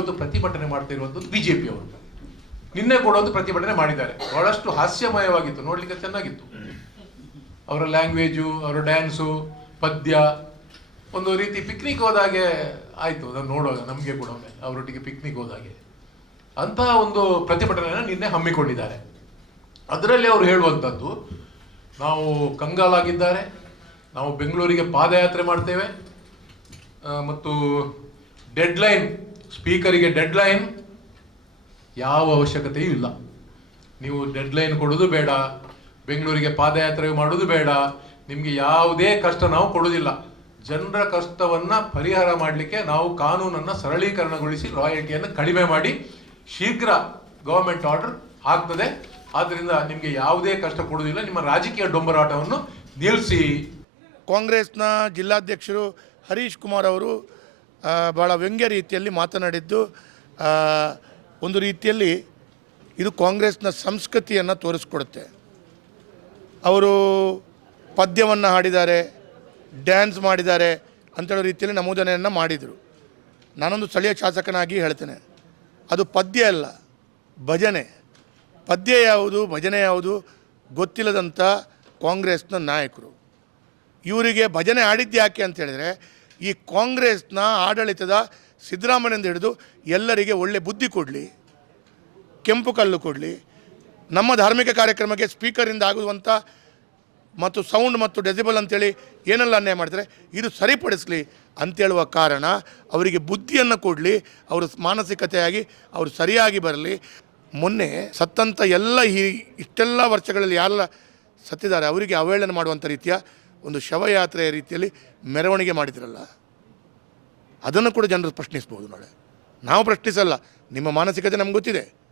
ಇವತ್ತು ಪ್ರತಿಭಟನೆ ಮಾಡ್ತಾ ಇರುವಂಥದ್ದು ಬಿಜೆಪಿ ಅವರು. ನಿನ್ನೆ ಕೂಡ ಒಂದು ಪ್ರತಿಭಟನೆ ಮಾಡಿದ್ದಾರೆ, ಬಹಳಷ್ಟು ಹಾಸ್ಯಮಯವಾಗಿತ್ತು, ನೋಡ್ಲಿಕ್ಕೆ ಚೆನ್ನಾಗಿತ್ತು. ಅವರ ಲ್ಯಾಂಗ್ವೇಜು, ಅವರ ಡ್ಯಾನ್ಸು, ಪದ್ಯ, ಒಂದು ರೀತಿ ಪಿಕ್ನಿಕ್ ಹೋದಾಗೆ ಆಯಿತು ಅದನ್ನು ನೋಡುವಾಗ ನಮಗೆ ಕೂಡ ಅವರೊಟ್ಟಿಗೆ ಪಿಕ್ನಿಕ್ ಹೋದಾಗೆ ಅಂತಹ ಒಂದು ಪ್ರತಿಭಟನೆಯನ್ನು ನಿನ್ನೆ ಹಮ್ಮಿಕೊಂಡಿದ್ದಾರೆ. ಅದರಲ್ಲಿ ಅವರು ಹೇಳುವಂಥದ್ದು, ನಾವು ಕಂಗಾಲಾಗಿದ್ದಾರೆ, ನಾವು ಬೆಂಗಳೂರಿಗೆ ಪಾದಯಾತ್ರೆ ಮಾಡ್ತೇವೆ ಮತ್ತು ಡೆಡ್ಲೈನ್, ಸ್ಪೀಕರಿಗೆ ಡೆಡ್ಲೈನ್ ಯಾವ ಅವಶ್ಯಕತೆಯೂ ಇಲ್ಲ, ನೀವು ಡೆಡ್ಲೈನ್ ಕೊಡೋದು ಬೇಡ, ಬೆಂಗಳೂರಿಗೆ ಪಾದಯಾತ್ರೆ ಮಾಡೋದು ಬೇಡ, ನಿಮಗೆ ಯಾವುದೇ ಕಷ್ಟ ನಾವು ಕೊಡೋದಿಲ್ಲ. ಜನರ ಕಷ್ಟವನ್ನು ಪರಿಹಾರ ಮಾಡಲಿಕ್ಕೆ ನಾವು ಕಾನೂನನ್ನು ಸರಳೀಕರಣಗೊಳಿಸಿ ರಾಯಲ್ಟಿಯನ್ನು ಕಡಿಮೆ ಮಾಡಿ ಶೀಘ್ರ ಗವರ್ಮೆಂಟ್ ಆರ್ಡರ್ ಆಗ್ತದೆ. ಆದ್ದರಿಂದ ನಿಮಗೆ ಯಾವುದೇ ಕಷ್ಟ ಕೊಡೋದಿಲ್ಲ, ನಿಮ್ಮ ರಾಜಕೀಯ ಡೊಂಬರಾಟವನ್ನು ನಿಲ್ಲಿಸಿ. ಕಾಂಗ್ರೆಸ್ನ ಜಿಲ್ಲಾಧ್ಯಕ್ಷರು ಹರೀಶ್ ಕುಮಾರ್ ಅವರು ಭಾಳ ವ್ಯಂಗ್ಯ ರೀತಿಯಲ್ಲಿ ಮಾತನಾಡಿದ್ದು ಒಂದು ರೀತಿಯಲ್ಲಿ ಇದು ಕಾಂಗ್ರೆಸ್ನ ಸಂಸ್ಕೃತಿಯನ್ನು ತೋರಿಸ್ಕೊಡುತ್ತೆ. ಅವರು ಪದ್ಯವನ್ನು ಹಾಡಿದ್ದಾರೆ, ಡ್ಯಾನ್ಸ್ ಮಾಡಿದ್ದಾರೆ ಅಂತೇಳೋ ರೀತಿಯಲ್ಲಿ ನಮೂದನೆಯನ್ನು ಮಾಡಿದರು. ನಾನೊಂದು ಸ್ಥಳೀಯ ಶಾಸಕನಾಗಿ ಹೇಳ್ತೇನೆ, ಅದು ಪದ್ಯ ಅಲ್ಲ, ಭಜನೆ. ಪದ್ಯ ಯಾವುದು, ಭಜನೆ ಯಾವುದು ಗೊತ್ತಿಲ್ಲದಂಥ ಕಾಂಗ್ರೆಸ್ನ ನಾಯಕರು ಇವರಿಗೆ ಭಜನೆ ಆಡಿದ್ದು ಯಾಕೆ ಅಂತ ಹೇಳಿದರೆ, ಈ ಕಾಂಗ್ರೆಸ್ನ ಆಡಳಿತದ ಸಿದ್ದರಾಮಯ್ಯನಿಂದ ಹಿಡಿದು ಎಲ್ಲರಿಗೆ ಒಳ್ಳೆ ಬುದ್ಧಿ ಕೊಡಲಿ, ಕೆಂಪು ಕಲ್ಲು ಕೊಡಲಿ, ನಮ್ಮ ಧಾರ್ಮಿಕ ಕಾರ್ಯಕ್ರಮಕ್ಕೆ ಸ್ಪೀಕರಿಂದ ಆಗುವಂಥ ಮತ್ತು ಸೌಂಡ್ ಮತ್ತು ಡೆಸಿಬಲ್ ಅಂತೇಳಿ ಏನೆಲ್ಲ ಅನ್ಯಾಯ ಮಾಡ್ತಾರೆ ಇದು ಸರಿಪಡಿಸಲಿ ಅಂತೇಳುವ ಕಾರಣ ಅವರಿಗೆ ಬುದ್ಧಿಯನ್ನು ಕೊಡಲಿ, ಅವರು ಮಾನಸಿಕತೆಯಾಗಿ ಅವರು ಸರಿಯಾಗಿ ಬರಲಿ. ಮೊನ್ನೆ ಸತ್ತಂಥ ಇಷ್ಟೆಲ್ಲ ವರ್ಷಗಳಲ್ಲಿ ಯಾರೆಲ್ಲ ಸತ್ತಿದ್ದಾರೆ ಅವರಿಗೆ ಅವಹೇಳನ ಮಾಡುವಂಥ ರೀತಿಯ ಒಂದು ಶವಯಾತ್ರೆಯ ರೀತಿಯಲ್ಲಿ ಮೆರವಣಿಗೆ ಮಾಡಿದ್ರಲ್ಲ, ಅದನ್ನು ಕೂಡ ಜನರು ಪ್ರಶ್ನಿಸ್ಬೋದು. ನಾಳೆ ನಾವು ಪ್ರಶ್ನಿಸಲ್ಲ, ನಿಮ್ಮ ಮಾನಸಿಕತೆ ನಮ್ಗೆ ಗೊತ್ತಿದೆ.